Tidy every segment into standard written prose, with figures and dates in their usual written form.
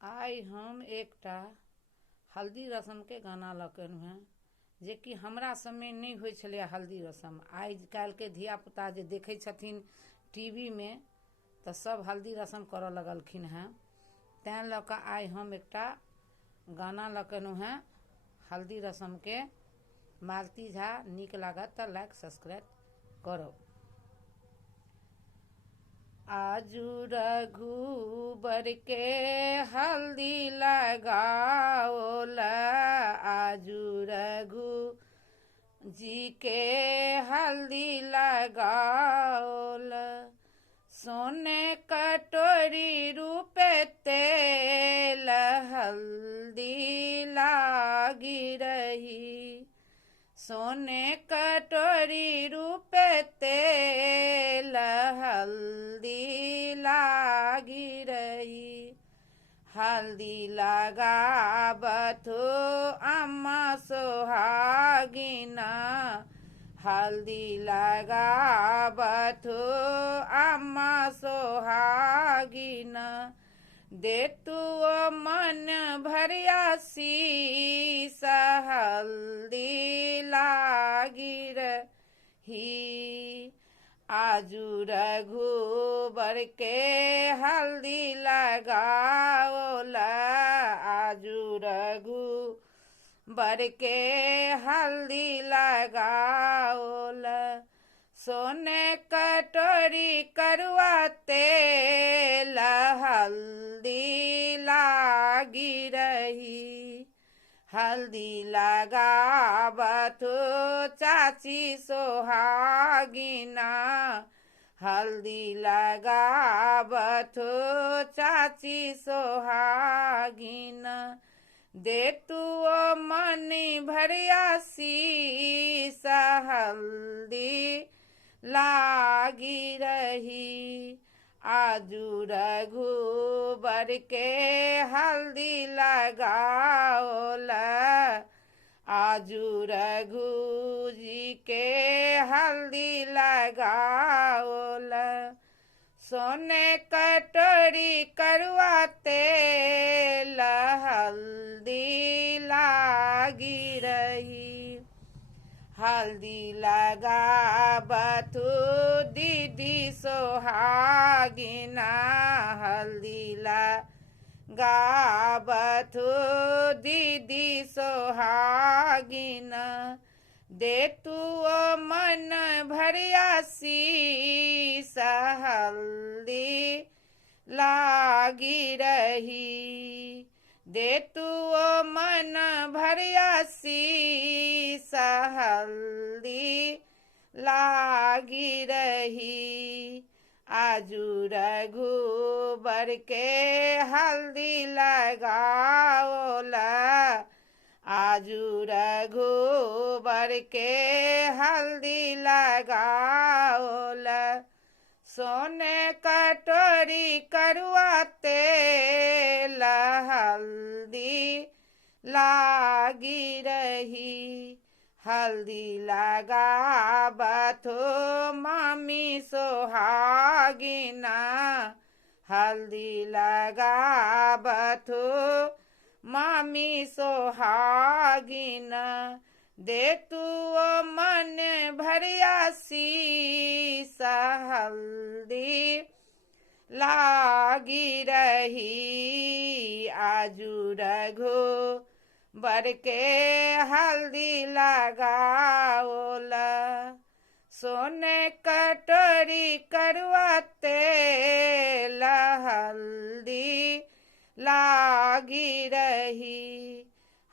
आइ हम एकटा हल्दी रस्म के गाना लऽ कऽ एलहुँ हेँ, जेकि हमरा समय नहि होइ छलै हल्दी रस्म। आइ काल्हिके धियापुता जे देखै छथिन टीवीमे तऽ सब हल्दी रस्म करऽ लगलखिन हेँ। तैँ लऽ कऽ आइ हम एकटा गाना लऽ कऽ एलहुँ हेँ हल्दी रस्मके। मालती झा नीक लागत तऽ लाइक सब्सक्राइब करब। आजू रघुबर के हल्दी लगाओल, आजू रघु जी के हल्दी लगाओल। सोने कटोरी रूपे तेल हल्दी लागी रही, सोने कटोरी रूपे तेल हल्दी लागी रही। हल्दी लगाबथु अम्मा सोहागिना, हल्दी लगाबथु अम्मा सोहागिना। देतु मन भरिया शीस हल्दी लागी रही। आजू रघुबर के हल्दी लगाओल, आजू रघुबर के हल्दी लगाओल। सोने कटोरी करुआ तेल हल्दी लागी रही। हल्दी लगाबथु चाची सोहागिना, हल्दी लगाबथु चाची सोहागिना। देतु मनी भरिया शीस हल्दी लागी रही। आजू रघुबर के हल्दी लगाओल, आजू रघु जी के हल्दी लगाओल। सोने कटोरी करुआ तेल हल्दी लागी रही। हल्दी लगाबथु दीदी सोहागिना, हल्दी लगाबथु दीदी सोहागिना। देतु मन भरिया शीस हल्दी लागी रही। देतु मन भरिया शीस हल्दी लागी रही। आजू रघुबर के हल्दी लगाओल, आजू रघुबर के हल्दी लगाओल। सोने कटोरी करुआ तेल हल्दी लागी रही। हल्दी लगाबथु मामी सोहागिना, हल्दी लगाबथु मामी सोहागिना। देतु मन भरिया शीस हल्दी लागी रही। आजू रघुबर के हल्दी लगाओल, सोने कटोरी करुआ तेल हल्दी लागी रही।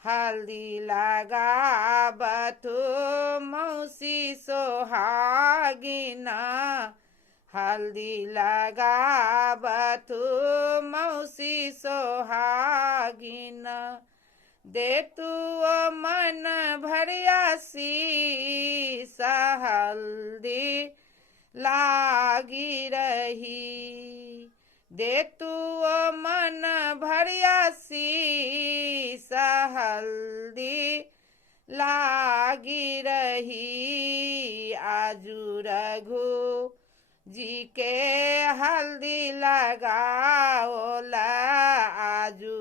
हल्दी लगाबथु मौसी सोहागिना, हल्दी लगाबथु मौसी सोहागिना। देतु मन भरिया शीस हल्दी लागी रही। देतु मन भरिया शीस हल्दी लागी रही। आजू रघु जी के हल्दी लगाओला आजू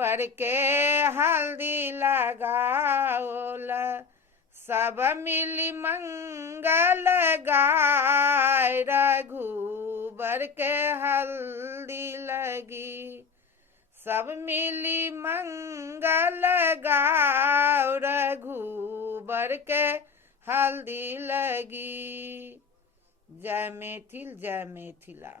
बर के हल्दी लगाओल, सब मिली मंगल गाय, रघुबर के हल्दी लगी, सब मिली मंगल गाओ, रघुबर के हल्दी लगी। जय मैथिल जय मिथिला।